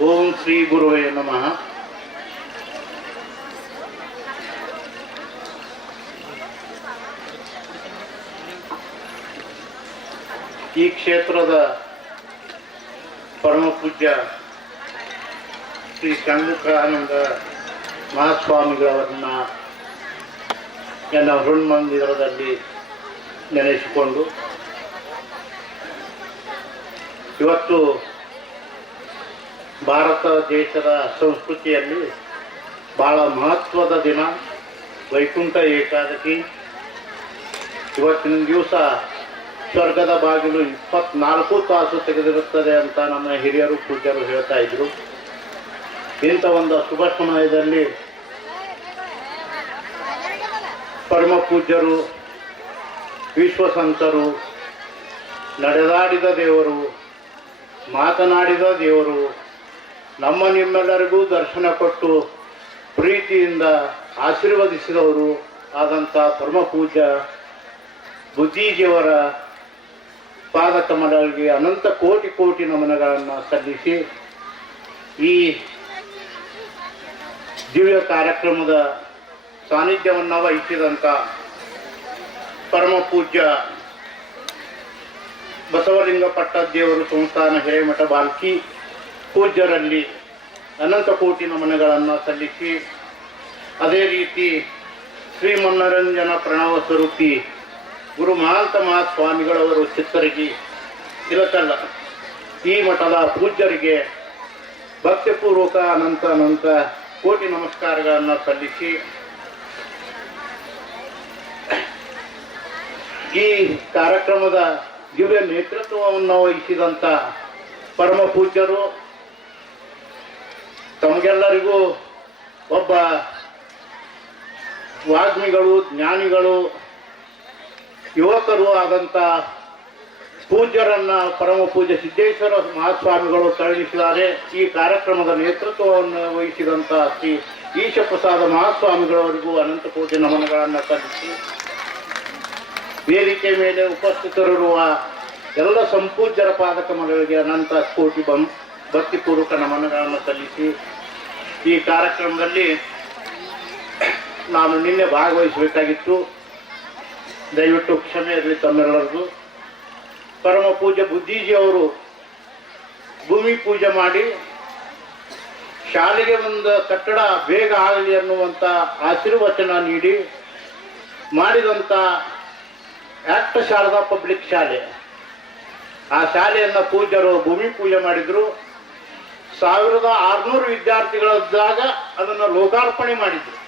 ಓಂ ಶ್ರೀ ಗುರುವೇ ನಮಃ. ಈ ಕ್ಷೇತ್ರದ ಪರಮ ಪೂಜ್ಯ ಶ್ರೀ ಚಂದ್ರಕಾನಂದ ಮಹಾಸ್ವಾಮಿಗಳವರನ್ನ ನನ್ನ ಹೃಣ್ಮಂದಿರದಲ್ಲಿ ನೆನೆಸಿಕೊಂಡು ಇವತ್ತು ಭಾರತ ದೇಶದ ಸಂಸ್ಕೃತಿಯಲ್ಲಿ ಬಹಳ ಮಹತ್ವದ ದಿನ. ವೈಕುಂಠ ಏಕಾದಶಿ. ಇವತ್ತಿನ ದಿವಸ ಸ್ವರ್ಗದ ಬಾಗಿಲು ಇಪ್ಪತ್ನಾಲ್ಕು ತಾಸು ತೆಗೆದಿರುತ್ತದೆ ಅಂತ ನಮ್ಮ ಹಿರಿಯರು ಪೂಜ್ಯರು ಹೇಳ್ತಾ ಇದ್ರು. ಇಂಥ ಒಂದು ಶುಭ ಸಮಯದಲ್ಲಿ ಪರಮ ಪೂಜ್ಯರು, ವಿಶ್ವಸಂತರು, ನಡೆದಾಡಿದ ದೇವರು, ಮಾತನಾಡಿದ ದೇವರು ನಮ್ಮ ನಿಮ್ಮೆಲ್ಲರಿಗೂ ದರ್ಶನ ಕೊಟ್ಟು ಪ್ರೀತಿಯಿಂದ ಆಶೀರ್ವದಿಸಿದವರು ಆದಂಥ ಪರಮ ಪೂಜ್ಯ ಪಾದ ಕಮಲಗಳಿಗೆ ಅನಂತ ಕೋಟಿ ಕೋಟಿ ನಮನಗಳನ್ನು ಸಲ್ಲಿಸಿ ಈ ದಿವ್ಯ ಕಾರ್ಯಕ್ರಮದ ಸಾನ್ನಿಧ್ಯವನ್ನು ವಹಿಸಿದಂಥ ಪರಮ ಪೂಜ್ಯ ಬಸವಲಿಂಗ ಪಟ್ಟದೇವರು ಸಂಸ್ಥಾನ ಹಿರೇಮಠ ಬಾಲ್ಕಿ ಪೂಜ್ಯರಲ್ಲಿ ಅನಂತ ಕೋಟಿ ನಮನಗಳನ್ನು ಸಲ್ಲಿಸಿ ಅದೇ ರೀತಿ ಶ್ರೀ ಮನೋರಂಜನ ಪ್ರಣವ ಸ್ವರೂಪಿ ಗುರು ಮಹಾಂತ ಮಹಾಸ್ವಾಮಿಗಳವರು ಚಿತ್ತರಿಗೆ ಇರತಲ್ಲ ಈ ಮಠದ ಪೂಜ್ಯರಿಗೆ ಭಕ್ತಿಪೂರ್ವಕ ಅನಂತ ಅನಂತ ಕೋಟಿ ನಮಸ್ಕಾರಗಳನ್ನು ಸಲ್ಲಿಸಿ ಈ ಕಾರ್ಯಕ್ರಮದ ದಿವ್ಯ ನೇತೃತ್ವವನ್ನು ವಹಿಸಿದಂಥ ಪರಮ ಪೂಜ್ಯರು ತಮಗೆಲ್ಲರಿಗೂ ಒಬ್ಬ ವಾಗ್ಮಿಗಳು, ಜ್ಞಾನಿಗಳು, ಯುವಕರು ಆದಂಥ ಪೂಜ್ಯರನ್ನ ಪರಮ ಪೂಜ್ಯ ಸಿದ್ದೇಶ್ವರ ಮಹಾಸ್ವಾಮಿಗಳು ಕರುಣಿಸಿದ್ದಾರೆ. ಈ ಕಾರ್ಯಕ್ರಮದ ನೇತೃತ್ವವನ್ನು ವಹಿಸಿದಂಥ ಶ್ರೀ ಈಶಪ್ರಸಾದ ಮಹಾಸ್ವಾಮಿಗಳವರಿಗೂ ಅನಂತ ಪೂಜೆ ನಮನಗಳನ್ನು ಸಲ್ಲಿಸಿ, ವೇದಿಕೆ ಮೇಲೆ ಉಪಸ್ಥಿತರಿರುವ ಎಲ್ಲ ಸಂಪೂಜ್ಯರ ಪಾದಕಮಗಳಿಗೆ ಅನಂತ ಕೋಟಿ ಬಂ ಭಕ್ತಿಪೂರ್ವಕ ನಮನಗಳನ್ನು ಸಲ್ಲಿಸಿ ಈ ಕಾರ್ಯಕ್ರಮದಲ್ಲಿ ನಾನು ನಿನ್ನೆ ಭಾಗವಹಿಸಬೇಕಾಗಿತ್ತು. ದಯವಿಟ್ಟು ಕ್ಷಮೆಯಲ್ಲಿ ಇರಲಿ ತಮ್ಮೆಲ್ಲರಿಗೂ ಪರಮ ಪೂಜೆ ಬುದ್ಧೀಜಿಯವರು ಭೂಮಿ ಪೂಜೆ ಮಾಡಿ, ಶಾಲೆಗೆ ಒಂದು ಕಟ್ಟಡ ಬೇಗ ಆಗಲಿ ಅನ್ನುವಂಥ ಆಶೀರ್ವಚನ ನೀಡಿ ಮಾಡಿದಂಥ ಆಕ್ಟ ಶಾರದಾ ಪಬ್ಲಿಕ್ ಶಾಲೆ. ಆ ಶಾಲೆಯನ್ನು ಪೂಜರು ಭೂಮಿ ಪೂಜೆ ಮಾಡಿದ್ರು. ಸಾವಿರದ ಆರ್ನೂರು ವಿದ್ಯಾರ್ಥಿಗಳಿದ್ದಾಗ ಅದನ್ನು ಲೋಕಾರ್ಪಣೆ ಮಾಡಿದ್ರು.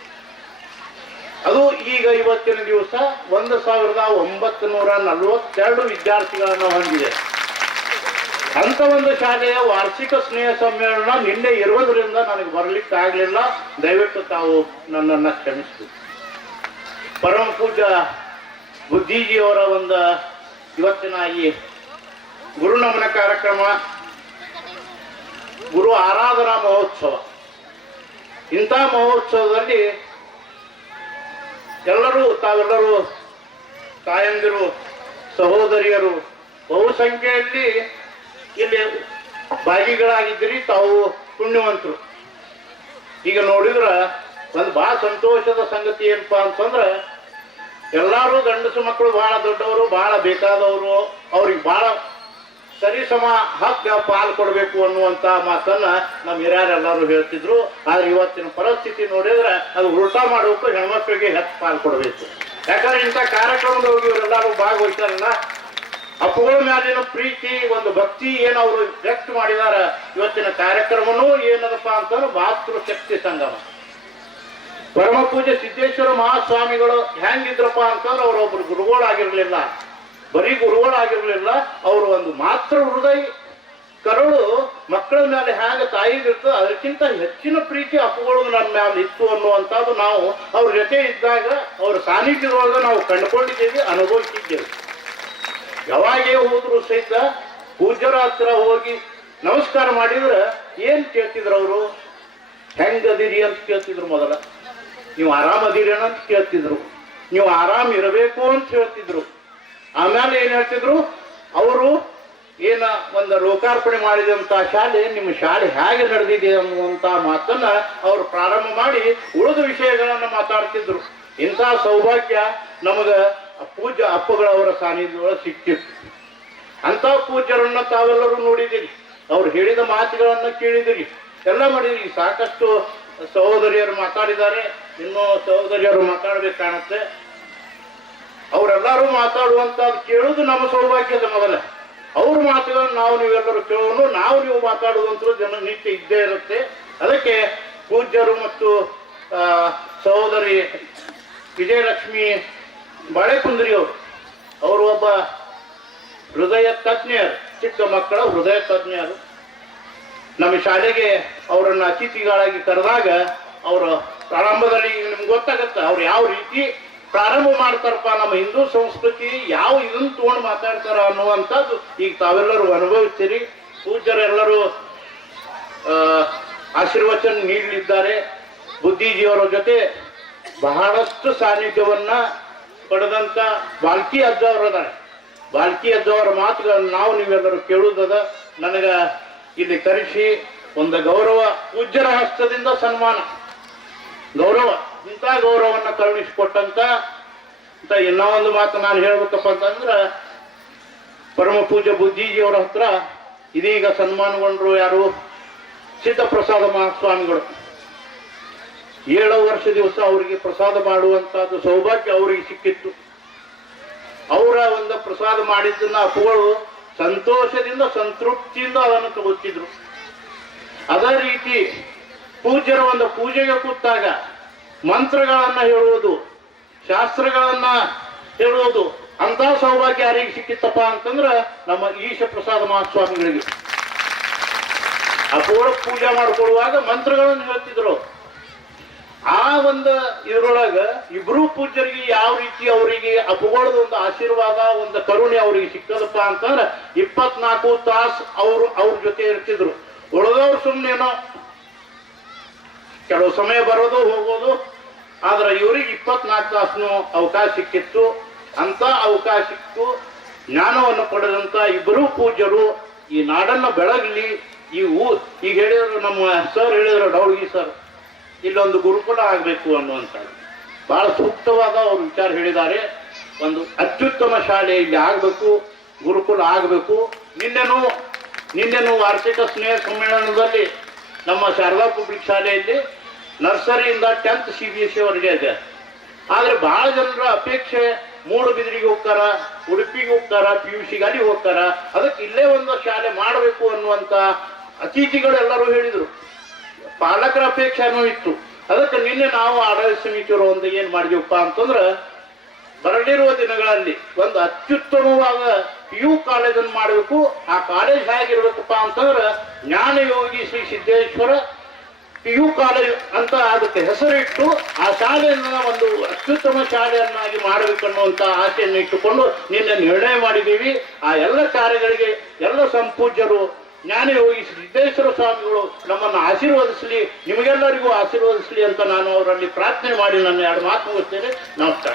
ಅದು ಈಗ ಇವತ್ತಿನ ದಿವಸ ಒಂದು ಸಾವಿರದ ಒಂಬತ್ತು ನೂರ ನಲವತ್ತೆರಡು ವಿದ್ಯಾರ್ಥಿಗಳನ್ನು ಹೊಂದಿದೆ. ಅಂತ ಒಂದು ಶಾಲೆಯ ವಾರ್ಷಿಕ ಸ್ನೇಹ ಸಮ್ಮೇಳನ ನಿನ್ನೆ ಇರುವುದರಿಂದ ನನಗೆ ಬರಲಿಕ್ಕೆ ಆಗಲಿಲ್ಲ. ದಯವಿಟ್ಟು ತಾವು ನನ್ನನ್ನು ಕ್ಷಮಿಸಬೇಕು. ಪರಮ ಪೂಜ್ಯ ಬುದ್ಧಿಜಿಯವರ ಒಂದು ಇವತ್ತಿನ ಈ ಗುರುನಮನ ಕಾರ್ಯಕ್ರಮ ಗುರು ಆರಾಧನಾ ಮಹೋತ್ಸವ. ಇಂಥ ಮಹೋತ್ಸವದಲ್ಲಿ ಎಲ್ಲರೂ, ತಾವೆಲ್ಲರೂ ತಾಯಂದಿರು, ಸಹೋದರಿಯರು ಬಹುಸಂಖ್ಯೆಯಲ್ಲಿ ಇಲ್ಲಿ ಭಾಗಿಗಳಾಗಿದ್ದೀರಿ, ತಾವು ಪುಣ್ಯವಂತರು. ಈಗ ನೋಡಿದ್ರ ಒಂದು ಬಹಳ ಸಂತೋಷದ ಸಂಗತಿ ಏನಪ್ಪ ಅಂತಂದ್ರೆ, ಎಲ್ಲರೂ ಗಂಡಸು ಮಕ್ಕಳು ಬಹಳ ದೊಡ್ಡವರು, ಬಹಳ ಬೇಕಾದವರು, ಅವ್ರಿಗೆ ಬಹಳ ಸರಿ ಸಮ ಹಕ್ಕ ಪಾಲು ಕೊಡಬೇಕು ಅನ್ನುವಂತ ಮಾತನ್ನ ನಮ್ಮ ಹಿರಿಯರೆಲ್ಲರೂ ಹೇಳ್ತಿದ್ರು. ಆದ್ರೆ ಇವತ್ತಿನ ಪರಿಸ್ಥಿತಿ ನೋಡಿದ್ರೆ ಅದು ಉಲ್ಟಾ ಮಾಡಬೇಕು ಹೆಣ್ಮಕ್ಳಿಗೆ ಹೆಚ್ಚು ಪಾಲು ಕೊಡಬೇಕು. ಯಾಕಂದ್ರೆ ಇಂಥ ಕಾರ್ಯಕ್ರಮದೊಳಗೆ ಇವರೆಲ್ಲರೂ ಭಾಗವಹಿಸ್ತಾರಲ್ಲ ಅಪ್ಪುಗಳ ಮ್ಯಾಲಿನ ಪ್ರೀತಿ, ಒಂದು ಭಕ್ತಿ ಏನು ಅವರು ವ್ಯಕ್ತ ಮಾಡಿದಾರ, ಇವತ್ತಿನ ಕಾರ್ಯಕ್ರಮನೂ ಏನದಪ್ಪ ಅಂತಂದ್ರೆ ಮಾತೃ ಶಕ್ತಿ ಸಂಗಮ. ಪರಮ ಪೂಜೆ ಸಿದ್ದೇಶ್ವರ ಮಹಾಸ್ವಾಮಿಗಳು ಹೆಂಗಿದ್ರಪ್ಪ ಅಂತಂದ್ರೆ ಅವರೊಬ್ರು ಗುರುಗಳಾಗಿರ್ಲಿಲ್ಲ. ಬರೀ ಗುರುಗಳಾಗಿರ್ಲಿಲ್ಲ ಅವರು ಒಂದು ಮಾತ್ರ ಹೃದಯ. ಕರುಳು ಮಕ್ಕಳ ಮೇಲೆ ಹ್ಯಾಂಗ ತಾಯಿಗಿರ್ತೋ, ಅದಕ್ಕಿಂತ ಹೆಚ್ಚಿನ ಪ್ರೀತಿ ಅಪ್ಪುಗಳು ನನ್ನ ಮ್ಯಾಲೆ ಇತ್ತು ಅನ್ನುವಂಥದ್ದು ನಾವು ಅವ್ರ ಜೊತೆ ಇದ್ದಾಗ ಅವ್ರ ಸಾನ್ನಿಧ್ಯದೊಳಗೆ ನಾವು ಕಂಡುಕೊಂಡಿದ್ದೇವೆ, ಅನುಭವಿಸಿದ್ದೇವೆ. ಯಾವಾಗೇ ಹೋದ್ರು ಸಹಿತ ಪೂಜ್ಯರ ಹತ್ರ ಹೋಗಿ ನಮಸ್ಕಾರ ಮಾಡಿದ್ರೆ ಏನ್ ಕೇಳ್ತಿದ್ರು ಅವರು? ಹೆಂಗದಿರಿ ಅಂತ ಕೇಳ್ತಿದ್ರು ಮೊದಲ. ನೀವು ಆರಾಮದಿರಿ ಅಂತ ಕೇಳ್ತಿದ್ರು. ನೀವು ಆರಾಮ್ ಇರಬೇಕು ಅಂತ ಹೇಳ್ತಿದ್ರು. ಆಮೇಲೆ ಏನ್ ಹೇಳ್ತಿದ್ರು? ಅವರು, ಏನ ಒಂದು ಲೋಕಾರ್ಪಣೆ ಮಾಡಿದಂತ ಶಾಲೆ, ನಿಮ್ಮ ಶಾಲೆ ಹೇಗೆ ನಡೆದಿದೆ ಅನ್ನುವಂತ ಮಾತನ್ನ ಅವರು ಪ್ರಾರಂಭ ಮಾಡಿ ಉಳಿದ ವಿಷಯಗಳನ್ನ ಮಾತಾಡ್ತಿದ್ರು. ಇಂಥ ಸೌಭಾಗ್ಯ ನಮಗ ಪೂಜ್ಯ ಅಪ್ಪಗಳವರ ಸಾನ್ನಿಧ್ಯ ಸಿಕ್ಕಿತ್ತು. ಅಂತ ಪೂಜ್ಯರನ್ನ ತಾವೆಲ್ಲರೂ ನೋಡಿದಿರಿ. ಅವ್ರು ಹೇಳಿದ ಮಾತುಗಳನ್ನ ಕೇಳಿದಿರಿ. ಎಲ್ಲ ಮಾಡಿದಿರಿ. ಸಾಕಷ್ಟು ಸಹೋದರಿಯರು ಮಾತಾಡಿದ್ದಾರೆ. ಇನ್ನೂ ಸಹೋದರಿಯರು ಮಾತಾಡ್ಬೇಕು ಅವರೆಲ್ಲರೂ ಮಾತಾಡುವಂತದ್ದು ಕೇಳುವುದು ನಮ್ಮ ಸೌಭಾಗ್ಯದ ಮೊದಲ. ಅವ್ರ ಮಾತುಗಳನ್ನು ನಾವು ನೀವೆಲ್ಲರೂ ಕೇಳೋನು, ನಾವು ನೀವು ಮಾತಾಡುವಂಥದ್ದು ಜನ ನಿತ್ಯ ಇದ್ದೇ ಇರುತ್ತೆ. ಅದಕ್ಕೆ ಪೂಜ್ಯರು ಮತ್ತು ಸಹೋದರಿ ವಿಜಯಲಕ್ಷ್ಮಿ ಬಾಳೆಕುಂದ್ರಿಯವರು, ಅವರು ಒಬ್ಬ ಹೃದಯ ತಜ್ಞರು, ಚಿಕ್ಕ ಮಕ್ಕಳ ಹೃದಯ ತಜ್ಞರು. ನಮ್ಮ ಶಾಲೆಗೆ ಅವರನ್ನು ಅತಿಥಿಗಳಾಗಿ ಕರೆದಾಗ ಅವರು ಪ್ರಾರಂಭದಲ್ಲಿ ನಿಮ್ಗೆ ಗೊತ್ತಾಗತ್ತೆ, ಅವ್ರು ಯಾವ ರೀತಿ ಪ್ರಾರಂಭ ಮಾಡ್ತಾರಪ್ಪ ನಮ್ಮ ಹಿಂದೂ ಸಂಸ್ಕೃತಿ, ಯಾವ ಇದನ್ನ ತಗೊಂಡು ಮಾತಾಡ್ತಾರ ಅನ್ನುವಂಥದ್ದು ಈಗ ತಾವೆಲ್ಲರೂ ಅನುಭವಿಸ್ತೀರಿ. ಪೂಜ್ಯರೆಲ್ಲರೂ ಆಶೀರ್ವಚನ ನೀಡಲಿದ್ದಾರೆ. ಬುದ್ಧಿಜೀವರ ಜೊತೆ ಬಹಳಷ್ಟು ಸಾನ್ನಿಧ್ಯವನ್ನ ಪಡೆದಂತ ಬಾಲ್ಕಿ ಅಜ್ಜವರದಾರೆ ಬಾಲ್ಕಿ ಅಜ್ಜವರ ಮಾತುಗಳನ್ನು ನಾವು ನೀವೆಲ್ಲರೂ ಕೇಳುವುದದ ನನಗ ಇಲ್ಲಿ ಕರೆಸಿ ಒಂದು ಗೌರವ. ಪೂಜ್ಯರ ಹಸ್ತದಿಂದ ಸನ್ಮಾನ. ಗೌರವ. ಇಂಥ ಗೌರವವನ್ನು ಕರುಣಿಸಿಕೊಟ್ಟಂತ ಅಂತ ಇನ್ನ ಒಂದು ಮಾತು ನಾನು ಹೇಳ್ಬೇಕಪ್ಪ ಅಂತಂದ್ರೆ, ಪರಮ ಪೂಜ್ಯ ಬುದ್ಧಿಜಿಯವರ ಹತ್ರ ಇದೀಗ ಸನ್ಮಾನಗೊಂಡ್ರು ಯಾರು? ಸಿದ್ಧಪ್ರಸಾದ ಮಹಾಸ್ವಾಮಿಗಳು. ಏಳು ವರ್ಷ ದಿವಸ ಅವರಿಗೆ ಪ್ರಸಾದ ಮಾಡುವಂತಹದ್ದು ಸೌಭಾಗ್ಯ ಅವರಿಗೆ ಸಿಕ್ಕಿತ್ತು. ಅವರ ಒಂದು ಪ್ರಸಾದ ಮಾಡಿದ್ದನ್ನ ಅಪ್ಪುಗಳು ಸಂತೋಷದಿಂದ, ಸಂತೃಪ್ತಿಯಿಂದ ಅದನ್ನು ತಗೋತಿದ್ರು. ಅದೇ ರೀತಿ ಪೂಜ್ಯರ ಒಂದು ಪೂಜೆಗೆ ಕೂತಾಗ ಮಂತ್ರಗಳನ್ನ ಹೇಳುವುದು, ಶಾಸ್ತ್ರಗಳನ್ನ ಹೇಳುವುದು, ಅಂತ ಸೌಭಾಗ್ಯ ಯಾರಿಗೆ ಸಿಕ್ಕಿತ್ತಪ್ಪ ಅಂತಂದ್ರ ನಮ್ಮ ಈಶ ಪ್ರಸಾದ ಮಹಾಸ್ವಾಮಿಗಳಿಗೆ. ಅಪೂರ್ವ ಪೂಜೆ ಮಾಡಿಕೊಳ್ಳುವಾಗ ಮಂತ್ರಗಳನ್ನು ಹೇಳ್ತಿದ್ರು. ಆ ಒಂದು ಇದ್ರೊಳಗ ಇಬ್ರು ಪೂಜ್ಯರಿಗೆ ಯಾವ ರೀತಿ ಅವರಿಗೆ ಅಪಗೋಳದ ಒಂದು ಆಶೀರ್ವಾದ, ಒಂದು ಕರುಣೆ ಅವರಿಗೆ ಸಿಕ್ಕದಪ್ಪ ಅಂತಂದ್ರೆ ಇಪ್ಪತ್ನಾಲ್ಕು ತಾಸು ಅವರು ಅವ್ರ ಜೊತೆ ಇರ್ತಿದ್ರು. ಉಳಿದವ್ರು ಸುಮ್ಮನೇನೋ ಕೆಲವು ಸಮಯ ಬರೋದು ಹೋಗೋದು ಆದ್ರೆ ಇವ್ರಿಗೆ ಇಪ್ಪತ್ನಾಲ್ಕು ತಾಸು ಅವಕಾಶ ಸಿಕ್ಕಿತ್ತು. ಅಂತ ಅವಕಾಶಕ್ಕೂ ಜ್ಞಾನವನ್ನು ಪಡೆದಂತ ಇಬ್ಬರೂ ಪೂಜ್ಯರು ಈ ನಾಡನ್ನ ಬೆಳಗಲಿ ಈ ಊ, ಈಗ ಹೇಳಿದ್ರು ನಮ್ಮ ಸರ್ ಹೇಳಿದ್ರು, ಡೌಳ್ಗಿ ಸರ್, ಇಲ್ಲೊಂದು ಗುರುಕುಲ ಆಗಬೇಕು ಅನ್ನುವಂಥದ್ದು. ಬಹಳ ಸೂಕ್ತವಾದ ಅವರು ವಿಚಾರ ಹೇಳಿದ್ದಾರೆ. ಒಂದು ಅತ್ಯುತ್ತಮ ಶಾಲೆ ಇಲ್ಲಿ ಆಗಬೇಕು, ಗುರುಕುಲ ಆಗಬೇಕು. ನಿನ್ನೆನೂ ನಿನ್ನೆನೂ ವಾರ್ಷಿಕ ಸ್ನೇಹ ಸಮ್ಮೇಳನದಲ್ಲಿ ನಮ್ಮ ಶಾರದಾ ಪಬ್ಲಿಕ್ ಶಾಲೆಯಲ್ಲಿ ನರ್ಸರಿಯಿಂದ tenth C B S E ಇದೆ. ಆದ್ರೆ ಬಹಳ ಜನರ ಅಪೇಕ್ಷೆ ಮೂಡುಬಿದ್ರಿಗೆ ಹೋಗ್ತಾರ, ಉಡುಪಿಗೆ ಹೋಗ್ತಾರ ಪಿ ಯು ಸಿಗೆ ಅಲ್ಲಿ ಹೋಗ್ತಾರ. ಅದಕ್ಕೆ ಇಲ್ಲೇ ಒಂದು ಶಾಲೆ ಮಾಡಬೇಕು ಅನ್ನುವಂತ ಅತಿಥಿಗಳೆಲ್ಲರೂ ಹೇಳಿದರು. ಪಾಲಕರ ಅಪೇಕ್ಷೆನೂ ಇತ್ತು. ಅದಕ್ಕೆ ನಿನ್ನೆ ನಾವು ಆಡಳಿತ ಸಮಿತಿಯವರು ಒಂದು ಏನ್ ಮಾಡಿದೀವಪ್ಪ ಅಂತಂದ್ರೆ, ಬರಲಿರುವ ದಿನಗಳಲ್ಲಿ ಒಂದು ಅತ್ಯುತ್ತಮವಾದ ಪಿ ಯು ಕಾಲೇಜನ್ನು ಮಾಡಬೇಕು. ಆ ಕಾಲೇಜ್ ಹೇಗಿರ್ಬೇಕಪ್ಪ ಅಂತಂದ್ರೆ, ಜ್ಞಾನಯೋಗಿ ಶ್ರೀ ಸಿದ್ದೇಶ್ವರ ಯು ಕಾಲೇಜ್ ಅಂತ ಅದಕ್ಕೆ ಹೆಸರಿಟ್ಟು ಆ ಶಾಲೆಯನ್ನ ಒಂದು ಅತ್ಯುತ್ತಮ ಶಾಲೆಯನ್ನಾಗಿ ಮಾಡಬೇಕು ಅನ್ನುವಂತ ಆಸೆಯನ್ನು ಇಟ್ಟುಕೊಂಡು ನಿನ್ನೆ ನಿರ್ಣಯ ಮಾಡಿದ್ದೀವಿ. ಆ ಎಲ್ಲ ಕಾರ್ಯಗಳಿಗೆ ಎಲ್ಲ ಸಂಪೂಜ್ಯರು ಜ್ಞಾನಯೋಗಿ ಸಿದ್ದೇಶ್ವರ ಸ್ವಾಮಿಗಳು ನಮ್ಮನ್ನು ಆಶೀರ್ವದಿಸಲಿ, ನಿಮಗೆಲ್ಲರಿಗೂ ಆಶೀರ್ವದಿಸಲಿ ಅಂತ ನಾನು ಅವರಲ್ಲಿ ಪ್ರಾರ್ಥನೆ ಮಾಡಿ ನನ್ನ ಎರಡು ಮಾತು ಮುಗಿಸ್ತೇನೆ. ನಮಸ್ಕಾರ.